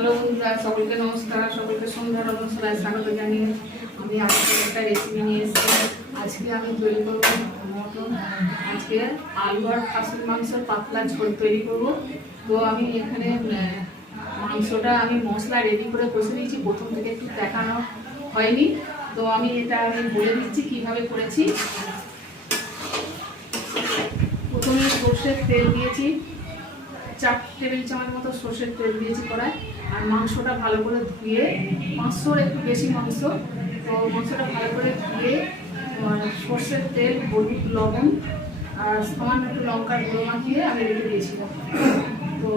Hello বন্ধুরা, সকলকে নমস্কার। সকলকে সন্ধ্যার অনুষ্ঠানে স্বাগত জানিয়ে আমি আজকে একটা রেসিপি নিয়ে এসেছি। আজকে আমি তৈরি করবো মটন। আজকে আলু আর খাসির মাংসের পাতলা ঝোল তৈরি করব। তো আমি এখানে মাংসটা আমি মশলা রেডি করে বসে দিয়েছি। প্রথম থেকে একটু দেখানো হয়নি, তো আমি বলে দিচ্ছি কীভাবে করেছি। প্রথমে সর্ষের তেল দিয়েছি, 4 টেবিল চামচ মতো সর্ষের তেল দিয়েছি কড়ায়। আর মাংসটা ভালো করে ধুয়ে, 500 একটু বেশি মাংস, তো মাংসটা ভালো করে ধুয়ে সর্ষের তেল, হলুদ, লবণ আর সামান্য একটু লঙ্কার গুঁড়ো মাখিয়ে আমি রেখে দিয়েছিলাম। তো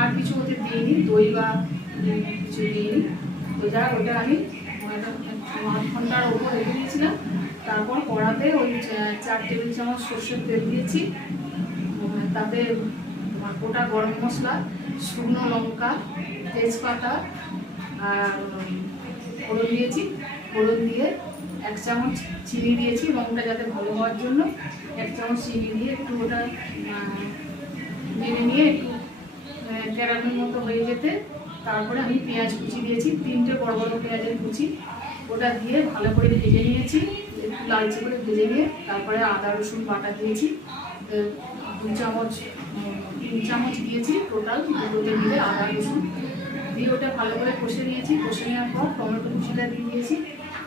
আর কিছু ওতে দিইনি, দই বা কিছু দিইনি। তো যা ওটা আমি 8 ঘন্টার ওপর রেখে দিয়েছিলাম। তারপর কড়াতে ওই 4 টেবিল চামচ সর্ষের তেল দিয়েছি। তাতে গোটা গরম মশলা, শুকনো লঙ্কা, তেজপাতা আর ফোড়ন দিয়েছি। ফোড়ন দিয়ে 1 চামচ চিনি দিয়েছি, রঙটা যাতে ভালো হওয়ার জন্য 1 চামচ চিনি দিয়ে একটু ওটা নেড়ে নিয়ে একটু ক্যারামেল মতো হয়ে যেতে তারপরে আমি পেঁয়াজ কুচি দিয়েছি, 3টে বড় বড় পেঁয়াজের কুচি, ওটা দিয়ে ভালো করে ভেজে নিয়েছি। একটু লালচে করে ভেজে নিয়ে তারপরে আদা রসুন বাটা দিয়েছি, 3 চামচ দিয়েছি টোটাল, দুটোতে মিলে আদা রসুন দিয়ে ওটা ভালো করে কষে নিয়েছি। কষে নেওয়ার পর টমেটো কুচিটা দিয়ে দিয়েছি।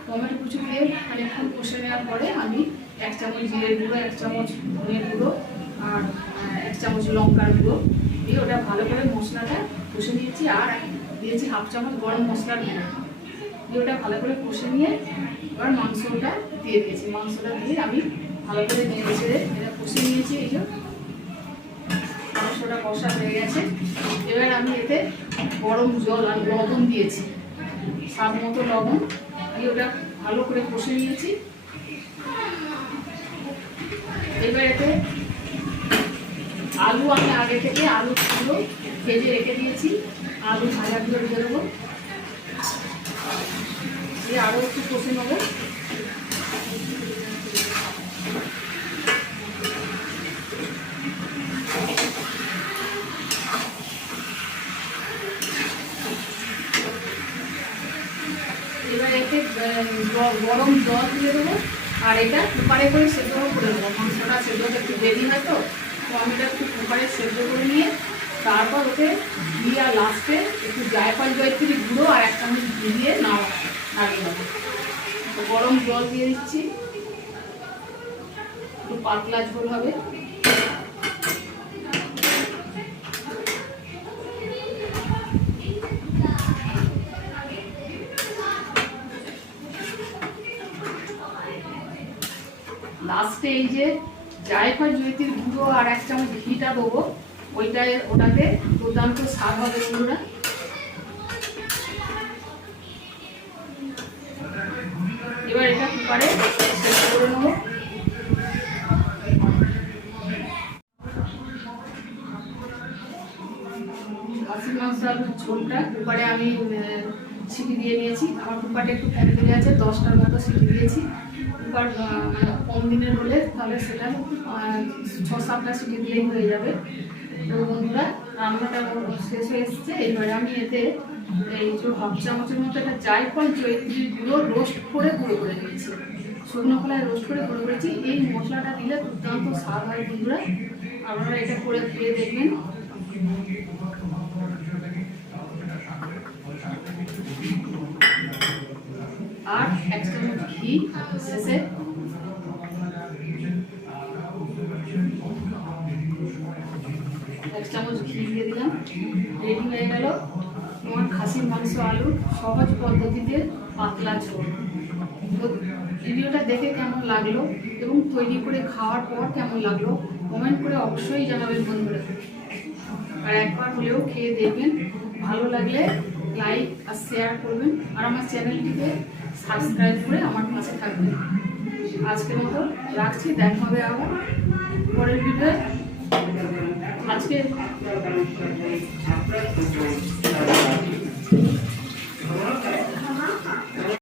টমেটো কুচি দিয়ে খানিকক্ষণ কষে নেওয়ার পরে আমি 1 চামচ জিরের গুঁড়ো, 1 চামচ ধনের গুঁড়ো আর 1 চামচ লঙ্কার গুঁড়ো দিয়ে ওটা ভালো করে মশলাটা কষে নিয়েছি। আর দিয়েছি 1/2 চামচ গরম মশলার গুঁড়ো দিয়ে ওটা ভালো করে কষে নিয়ে এবার মাংসটা দিয়ে দিয়েছি। মাংসটা দিয়ে আমি ভালো করে নেড়ে ছেড়ে এটা কষে নিয়েছি। এই যে মাংসটা কষা হয়ে গেছে। এবার আমি এতে গরম জল আর লবণ দিয়েছি, স্বাদ মতো লবণ দিয়ে ওটা ভালো করে কষে নিয়েছি। এবার এতে আলু আমি আগে থেকে আলুগুলো ভেজে রেখে দিয়েছি, আলু ভাজাগুলো দিয়ে দেবো, দিয়ে আরও একটু কষে নেবো। এবার এতে গরম জল দিয়ে দেবো আর এটা কুকারে করে সেদ্ধ করে দেবো। মাংসটা সেদ্ধ একটু দেরি হয়, তো আমি এটা একটু কুকারে সেদ্ধ করে নিয়ে তারপর ওকে দিয়ে আর লাস্টে একটু জায়ফল জয়ত্রী গুঁড়ো আর 1 চামচ দিয়ে নাড়িয়ে দেবো। তো গরম জল দিয়ে দিচ্ছি, একটু পাতলা ঝোল হবে। লাস্টে এই যে জায়ফল জয়িত্রীর গুঁড়ো আর 1 চামচ ঘিটা দেবো, ওটাতে দুর্দান্ত স্বাদ হবে বন্ধুরা। এবার এটা কুকারে সেদ্ধ করে নেবো। খাসির মাংস আলুর ঝোলটা কুকারে আমি সিটি দিয়ে নিয়েছি। আমার কুকারটা একটু ফ্যান দিয়ে আছে, 10টার মতো সিটি দিয়েছি। কুকার কম দিনের হলে তাহলে সেটা 6-7টা সিটি দিলেই হয়ে যাবে। তো বন্ধুরা, রান্নাটা শেষ হয়ে এসেছে। এবারে আমি এতে এই যে 1/2 চামচের মতো একটা জায়ফল জয়িত্রীর গুঁড়ো রোস্ট করে গুঁড়ো করে দিয়েছি, শুকনো খোলায় রোস্ট করে গুঁড়ো করেছি। এই মশলাটা দিলে দুর্দান্ত স্বাদ হয় বন্ধুরা, আপনারা এটা করে খেয়ে দেখবেন। আর 1 চামচ ঘি শেষে, 1 চামচ ঘি দিয়ে দিলাম। রেডি হয়ে গেল তোমার খাসির মাংস আলুর সহজ পদ্ধতিতে পাতলা ঝোল। তো ভিডিওটা দেখে কেমন লাগলো এবং তৈরি করে খাওয়ার পর কেমন লাগলো কমেন্ট করে অবশ্যই জানাবেন বন্ধুরা। আর একবার হলেও খেয়ে দেখবেন, ভালো লাগলে লাইক আর শেয়ার করবেন আর আমার চ্যানেলটিকে সাবস্ক্রাইব করে আমার পাশে থাকবেন। আজকের মতো রাখছি, দেখা হবে আবার পরের ভিডিও। আজকে